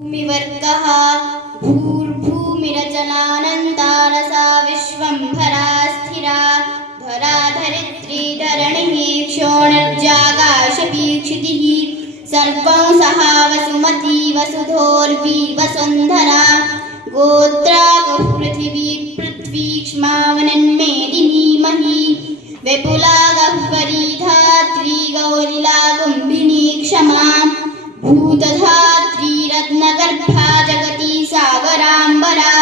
भूमिवर्गः भूर्भूमिरचनानन्तारसा विश्वम्भरा स्थिरा धराधरित्री धरणिः क्षोणिर्जागाशपीक्षितिः सर्वं सहा वसुमती वसुधोर्वी वसुन्धरा गोत्रागः पृथिवी पृथ्वीक्ष्मावनन्मेदिनी मही विपुला गह्वरीधात्री गौरिलाकुम्भिनी क्षमा भूतधात्री रत्नगर्भा जगती सागराम्बरा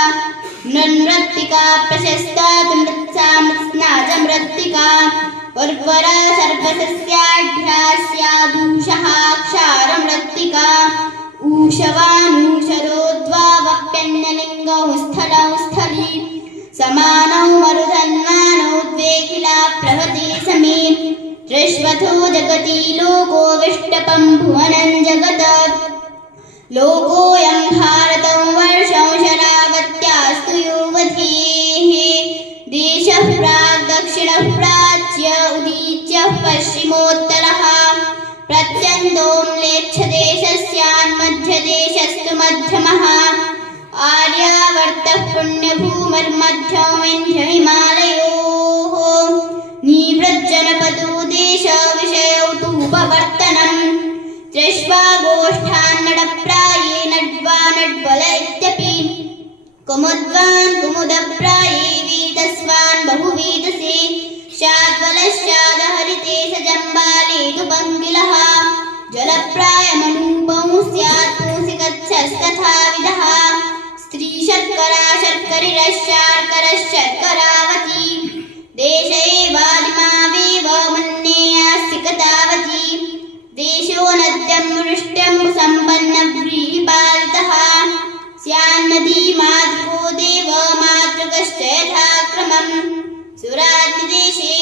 नृत्तिका प्रशस्ता मृत्सा मृत्स्नाजमृत्तिका उर्वरा सर्वसस्याढ्या स्यादूषः क्षारमृत्तिका ऊषवानूषरोद्वावप्यन्यलिङ्गौ स्थलौ स्थली समानौ मरुधन्वानौ द्वेखिला प्रहते समे त्रिष्वथो जगति लोको विष्टपं भुवनं जगत् लोकोऽयं भारतं वर्षं शरावत्यास्तु योवधेः देशः प्राग् दक्षिणः प्राच्य उदीच्य पश्चिमोत्तरः प्रत्यन्तोम्लेच्छदेशस्यान्मध्यदेशस्तु मध्यमः आर्यावर्तः पुण्यभूमिर्मध्यौ विन्ध्यहिमालयोः निवृज्जनपदो देशविषयौ तु उपवर्तनम् त्रिष्वा गोष्ठान्नडप्राये नड्वा नड्बल इत्यपि कुमुद्वान् कुमुदप्राये वेतस्वान् बहुवेतसे शाद्वलश्चादहरिते सजम्बाले तु पङ्गिलः जलप्रायमनूपौ स्यात् पूंसिकच्छस्तथाविधः स्त्रीशर्करा शर्करिरश्चार्करश्शर्करावती देशे वालिमावेव मन्येयास्तिकतावती देशो नद्यं वृष्ट्यं सम्पन्नव्रीहिपालितः स्यान्नदी मातृको देव मातृकश्च यथाक्रमम् सुराज्यदेशे